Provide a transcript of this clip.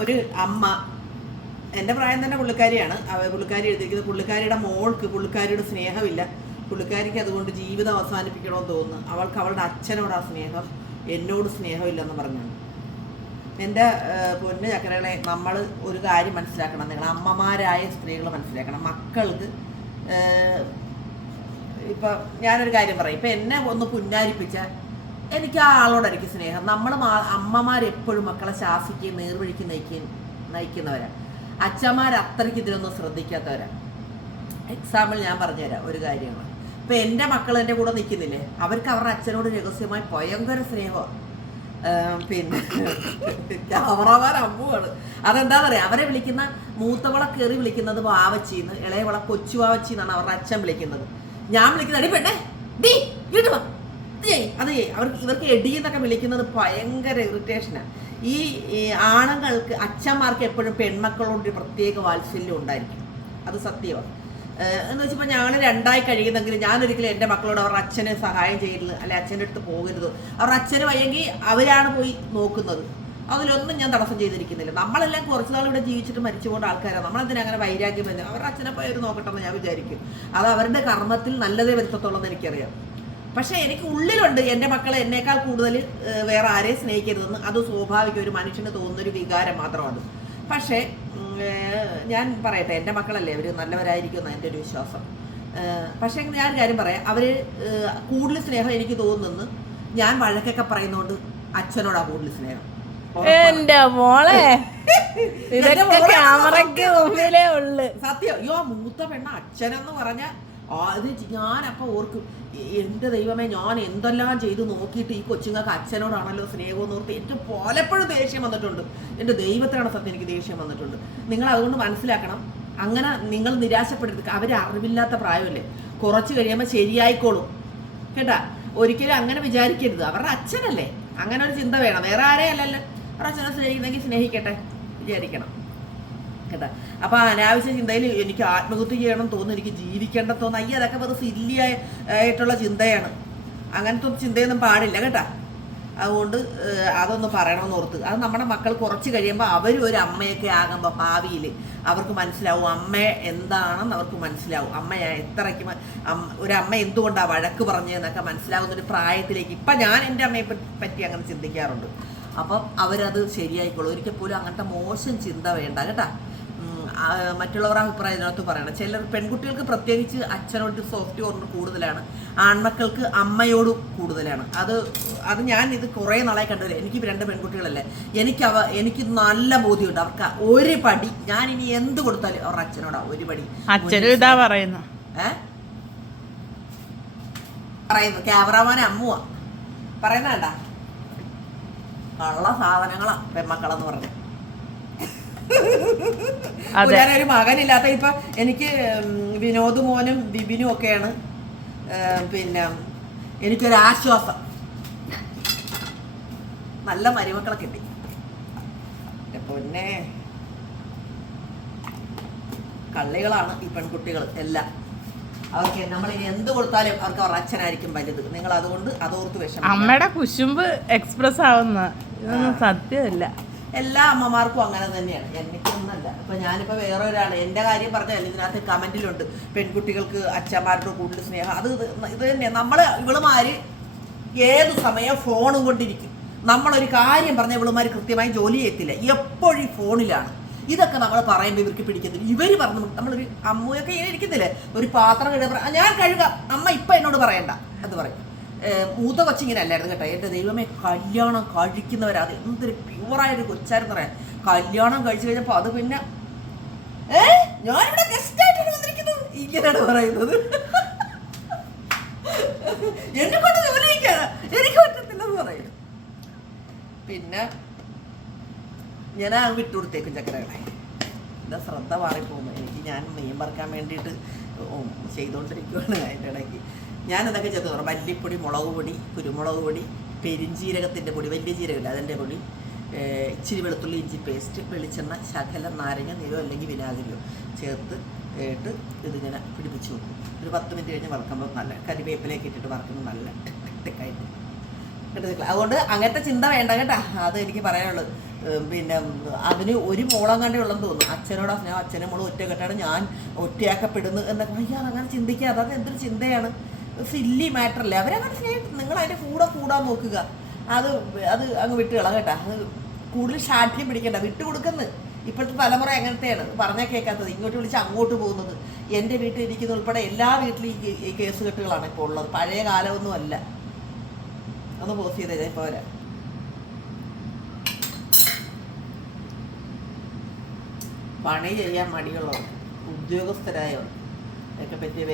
ഒരു അമ്മ. എന്റെ പ്രായം തന്നെ പുള്ളിക്കാരിയാണ്. പുള്ളിക്കാരി എഴുതിയിരിക്കുന്നത് പുള്ളിക്കാരിയുടെ മോൾക്ക് പുള്ളിക്കാരിയുടെ സ്നേഹമില്ല. പുള്ളിക്കാരിക്ക് അതുകൊണ്ട് ജീവിതം അവസാനിപ്പിക്കണമെന്ന് തോന്നുന്നു. അവൾക്ക് അവളുടെ അച്ഛനോട് ആ സ്നേഹം എന്നോട് സ്നേഹമില്ലെന്ന് പറഞ്ഞാണ് എന്റെ പൊന്നു ചക്കരകളെ നമ്മൾ ഒരു കാര്യം മനസ്സിലാക്കണം. നിങ്ങൾ അമ്മമാരായ സ്ത്രീകൾ മനസ്സിലാക്കണം. മക്കൾക്ക് ഇപ്പം ഞാനൊരു കാര്യം പറയും. ഇപ്പം എന്നെ ഒന്ന് പുന്നാരിപ്പിച്ച എനിക്ക് ആ ആളോടായിരിക്കും സ്നേഹം. നമ്മൾ അമ്മമാരെപ്പോഴും മക്കളെ ശാസിക്കുകയും നേർവഴിക്ക് നയിക്കുകയും നയിക്കുന്നവരാണ് അച്ഛന്മാർ അത്രയ്ക്ക് ഇതിനൊന്നും ശ്രദ്ധിക്കാത്തവരാണ് എക്സാമ്പിൾ ഞാൻ പറഞ്ഞുതരാം ഒരു കാര്യമാണ്. ഇപ്പം എന്റെ മക്കൾ എന്റെ കൂടെ നിൽക്കുന്നില്ലേ? അവർക്ക് അവരുടെ അച്ഛനോട് രഹസ്യമായി ഭയങ്കര സ്നേഹമാണ് പിന്നെ ക്യാമറമാൻ അമ്മുവാണ് അതെന്താ പറയാ അവരെ വിളിക്കുന്ന മൂത്തവളെ കയറി വിളിക്കുന്നത് വാവച്ചിന്ന് ഇളയവളെ കൊച്ചു വാവച്ചി എന്നാണ് അവരുടെ അച്ഛൻ വിളിക്കുന്നത്. ഞാൻ വിളിക്കുന്നത് അടി പെണ്ണേ ഡീ വീട്ടു വാ അതേ. അവർക്ക് ഇവർക്ക് എടി എന്നൊക്കെ വിളിക്കുന്നത് ഭയങ്കര ഇറിറ്റേഷനാണ് ഈ ആണുങ്ങൾക്ക് അച്ഛന്മാർക്ക് എപ്പോഴും പെൺമക്കളോട് പ്രത്യേക വാത്സല്യം ഉണ്ടായിരിക്കും. അത് സത്യമാണ് എന്ന് വെച്ചപ്പോൾ ഞങ്ങൾ രണ്ടായി കഴിയുന്നെങ്കിൽ ഞാനൊരിക്കലും എന്റെ മക്കളോട് അവരുടെ അച്ഛനെ സഹായം ചെയ്യരുത് അല്ലെ അച്ഛന്റെ അടുത്ത് പോകരുത്. അവരുടെ അച്ഛന് വയ്യെങ്കിൽ അവരാണ് പോയി നോക്കുന്നത്. അതിലൊന്നും ഞാൻ തടസ്സം ചെയ്തിരിക്കുന്നില്ല. നമ്മളെല്ലാം കുറച്ച് നാൾ ഇവിടെ ജീവിച്ചിട്ട് മരിച്ചു പോകുന്ന ആൾക്കാരാണ് നമ്മളെന്തിനാ അങ്ങനെ വൈരാഗ്യം വരുന്നത്? അവരുടെ അച്ഛനെ പോയി അവർ നോക്കട്ടെ എന്ന് ഞാൻ വിചാരിക്കും. അത് അവരുടെ കർമ്മത്തിൽ നല്ലതേ വരുത്തത്തുള്ളൂ എന്ന് എനിക്കറിയാം. പക്ഷേ എനിക്ക് ഉള്ളിലുണ്ട്. എന്റെ മക്കളെ എന്നേക്കാൾ കൂടുതൽ വേറെ ആരെയും സ്നേഹിക്കരുതെന്ന്. അത് സ്വാഭാവിക ഒരു മനുഷ്യന് തോന്നുന്നൊരു വികാരം മാത്രമാണ്. പക്ഷേ ഞാൻ പറയട്ടെ എന്റെ മക്കളല്ലേ? അവർ നല്ലവരായിരിക്കും എന്ന് എന്റെ ഒരു വിശ്വാസം. പക്ഷേ ഞാൻ കാര്യം പറയാം. അവർ കൂടുതൽ സ്നേഹം എനിക്ക് തോന്നുന്നു ഞാൻ വഴക്കൊക്കെ പറയുന്നതുകൊണ്ട് അച്ഛനോടാ കൂടുതൽ സ്നേഹം. എന്റെ മോളെ. ഇതൊക്കെ ക്യാമറയ്ക്ക് മുമ്പിലേ ഉള്ളു. സത്യം. യോ മൂത്ത പെണ്ണ അച്ഛനെന്ന് പറഞ്ഞ അത് ഞാനപ്പോൾ ഓർക്കും എന്റെ ദൈവമേ ഞാൻ എന്തെല്ലാം ചെയ്ത് നോക്കിയിട്ട് ഈ കൊച്ചുങ്ങൾക്ക് അച്ഛനോടാണല്ലോ സ്നേഹം എന്ന് ഓർത്ത് എനിക്ക് പലപ്പോഴും ദേഷ്യം വന്നിട്ടുണ്ട്. എന്റെ ദൈവത്തിനാണ് സത്യം എനിക്ക് ദേഷ്യം വന്നിട്ടുണ്ട്. നിങ്ങൾ അതുകൊണ്ട് മനസ്സിലാക്കണം. അങ്ങനെ നിങ്ങൾ നിരാശപ്പെടരുത് അവർ അറിവില്ലാത്ത പ്രായമല്ലേ? കുറച്ച് കഴിയുമ്പോൾ ശരിയായിക്കോളും. കേട്ടാ? ഒരിക്കലും അങ്ങനെ വിചാരിക്കരുത്. അവരുടെ അച്ഛനല്ലേ? അങ്ങനെ ഒരു ചിന്ത വേണം. വേറെ ആരെയല്ലല്ലോ? അവരുടെ അച്ഛനെ സ്നേഹിക്കുന്നെങ്കിൽ സ്നേഹിക്കട്ടെ? വിചാരിക്കണം. കേട്ടാ അപ്പൊ ആ അനാവശ്യ ചിന്തയിൽ എനിക്ക് ആത്മഹത്യ ചെയ്യണം തോന്നുന്നു എനിക്ക് ജീവിക്കേണ്ട തോന്നുന്നു. അയ്യ അതൊക്കെ വെറുതെ സില്ലി ആയിട്ടുള്ള ചിന്തയാണ്. അങ്ങനത്തെ ഒരു ചിന്തയൊന്നും പാടില്ല കേട്ടാ. അതുകൊണ്ട് അതൊന്ന് പറയണമെന്ന് ഓർത്ത്. അത് നമ്മുടെ മക്കൾ കുറച്ച് കഴിയുമ്പോൾ അവർ ഒരു അമ്മയൊക്കെ ആകുമ്പോൾ ഭാവിയിൽ അവർക്ക് മനസ്സിലാവും അമ്മ എന്താണെന്ന് അവർക്ക് മനസ്സിലാവും. അമ്മ എത്രയ്ക്ക് ഒരു അമ്മ എന്തുകൊണ്ടാണ് വഴക്ക് പറഞ്ഞതെന്നൊക്കെ മനസ്സിലാവുന്ന ഒരു പ്രായത്തിലേക്ക് ഇപ്പം ഞാൻ എന്റെ അമ്മയെ പറ്റി- അങ്ങനെ ചിന്തിക്കാറുണ്ട്. അപ്പം അവരത് ശരിയായിക്കോളും. ഒരിക്കൽ പോലും അങ്ങനത്തെ മോശം ചിന്ത വേണ്ട കേട്ടാ. മറ്റുള്ളവരുടെ അഭിപ്രായം ഇതിനകത്ത് പറയണം. ചിലർ പെൺകുട്ടികൾക്ക് പ്രത്യേകിച്ച് അച്ഛനോട് സോഫ്റ്റ് കോർണർ കൂടുതലാണ്. ആൺമക്കൾക്ക് അമ്മയോട് കൂടുതലാണ്. അത് അത് ഞാൻ ഇത് കുറേ നാളായി കണ്ടത് എനിക്ക് രണ്ട് പെൺകുട്ടികളല്ലേ? എനിക്ക് അവ എനിക്ക് നല്ല ബോധ്യമുണ്ട്. അവർക്ക് ഒരു പടി ഞാൻ ഇനി എന്ത് കൊടുത്താലും അവരുടെ അച്ഛനോടാ ഒരു പടി. അച്ഛനും ഇതാ പറയുന്നു. ഏ? പറയുന്നു ക്യാമറമാൻ അമ്മുവാ. പറയുന്ന കണ്ട? കള്ള സാധനങ്ങളാ പെമ്മക്കളെന്ന് പറഞ്ഞു. ഞാനൊരു മകനില്ലാത്ത ഇപ്പൊ എനിക്ക് വിനോദ് മോനും ബിബിനും ഒക്കെയാണ്. പിന്നെ എനിക്കൊരു ആശ്വാസം. നല്ല മരുമക്കളെ കിട്ടി. പൊന്നെ. കള്ളികളാണ് ഈ പെൺകുട്ടികൾ എല്ലാം. അവർക്ക് നമ്മൾ ഇനി എന്ത് കൊടുത്താലും അവർക്ക് അവരുടെ അച്ഛനായിരിക്കും വലുത്. നിങ്ങൾ അതുകൊണ്ട് അതോർത്ത് വിഷമം അമ്മയുടെ കുശുമ്പ് എക്സ്പ്രസ് ആവുന്ന സത്യമല്ല. എല്ലാ അമ്മമാർക്കും അങ്ങനെ തന്നെയാണ്. എനിക്കൊന്നല്ല. അപ്പൊ ഞാനിപ്പോ വേറെ ഒരാൾ എന്റെ കാര്യം പറഞ്ഞാൽ ഇതിനകത്ത് കമന്റിലുണ്ട്. പെൺകുട്ടികൾക്ക് അച്ഛന്മാരുടെ കൂടുതൽ സ്നേഹം. അത് ഇത് ഇത് തന്നെ നമ്മൾ ഇവളുമാര് ഏത് സമയം ഫോണും കൊണ്ടിരിക്കും. നമ്മളൊരു കാര്യം പറഞ്ഞ ഇവളുമാര് കൃത്യമായി ജോലി ചെയ്യത്തില്ല. എപ്പോഴും ഫോണിലാണ്. ഇതൊക്കെ നമ്മൾ പറയുമ്പോൾ ഇവർക്ക് പിടിക്കത്തില്ല. ഇവർ പറഞ്ഞു നമ്മളൊരു അമ്മയൊക്കെ ഇങ്ങനെ ഇരിക്കുന്നില്ലേ ഒരു പാത്രം കഴുകാൻ ഞാൻ കഴുകാം. അമ്മ ഇപ്പൊ എന്നോട് പറയണ്ട. എന്ന് പറയും. മൂത്ത കൊച്ചിങ്ങനല്ലായിരുന്നു കേട്ടോ. എന്റെ ദൈവമേ കല്യാണം കഴിക്കുന്നവരാ. അത് എന്തൊരു പ്യുവറായൊരു കൊച്ചായിരുന്നു പറയാം കല്യാണം കഴിച്ചു കഴിഞ്ഞപ്പോൾ അത് പിന്നെ ഏ? ഞാനിവിടെ ഗസ്റ്റ് ആയിട്ടാണ് വന്നിരിക്കുന്നത്. ഇങ്ങനെയാണ് പറയുന്നത്. എന്നെ കൊണ്ട് ജോലി എനിക്ക് പറ്റത്തില്ലെന്ന് പറയും. പിന്നെ ഞാൻ ആ വിട്ടുകൊടുത്തേക്കും ചക്കരകളെ. എന്റെ ശ്രദ്ധ മാറിപ്പോകുന്നു. എനിക്ക് ഞാൻ മീൻ പറക്കാൻ വേണ്ടിയിട്ട് ചെയ്തുകൊണ്ടിരിക്കുകയാണ് അതിന്റെ ഇടയ്ക്ക്. ഞാൻ ചേർത്ത് മല്ലിപ്പൊടി മുളക് പൊടി കുരുമുളക് പൊടി പെരിഞ്ജീരകത്തിന്റെ പൊടി വലിയ ജീരകമില്ല അതിന്റെ പൊടി. ഇച്ചിരി വെളുത്തുള്ളി ഇഞ്ചി പേസ്റ്റ് വെളിച്ചെണ്ണ ശകല നാരങ്ങ നീരോ അല്ലെങ്കിൽ വിനാഗിരിയോ ചേർത്ത് ഇട്ട് ഇതിങ്ങനെ പിടിപ്പിച്ച് വെക്കും. ഒരു പത്ത് മിനിറ്റ് കഴിഞ്ഞ് വറക്കുമ്പോൾ നല്ല കരിവേപ്പിലേക്ക് ഇട്ടിട്ട് വറക്കുമ്പോൾ നല്ല ടിക് ടിക് ടിക്കായിട്ട് എടുത്തിട്ടില്ല അതുകൊണ്ട് അങ്ങനത്തെ ചിന്ത വേണ്ട കേട്ടാ. അത് എനിക്ക് പറയാനുള്ളത്. പിന്നെ അതിന് ഒരു മോളം കണ്ടേ ഉള്ളെന്ന് തോന്നുന്നു. അച്ഛനോട് അച്ഛനും മോളും ഒറ്റക്കെട്ടാണ് ഞാൻ ഒറ്റയാക്കപ്പെടുന്നു എന്നൊക്കെ. അയ്യാ അങ്ങനെ ചിന്തിക്കാതെ അത് എന്തൊരു ചിന്തയാണ്? സില്ലി മാറ്റർ അല്ലേ അവരങ്ങനെ സ്നേഹം നിങ്ങൾ അതിന്റെ കൂടെ കൂടാൻ നോക്കുക. അത് അത് അങ്ങ് വിട്ടുകളാം കേട്ടോ. അത് കൂടുതൽ ഷാഠ്യം പിടിക്കണ്ട. വിട്ടു കൊടുക്കുന്നു ഇപ്പോഴത്തെ തലമുറ എങ്ങനത്തെയാണ്? പറഞ്ഞാൽ കേൾക്കാത്തത്. ഇങ്ങോട്ട് വിളിച്ച് അങ്ങോട്ട് പോകുന്നത്. എന്റെ വീട്ടിൽ ഇരിക്കുന്ന ഉൾപ്പെടെ എല്ലാ വീട്ടിലും ഈ കേസ് കെട്ടുകളാണ് ഇപ്പോൾ ഉള്ളത്. പഴയ കാലമൊന്നും അല്ല. ഒന്ന് പോസ് ചെയ്തേ ഇപ്പോൾ വരാം. പണി ചെയ്യാൻ മടിയുള്ളവർ ഉദ്യോഗസ്ഥരായവർ ഒക്കെ പറ്റിയ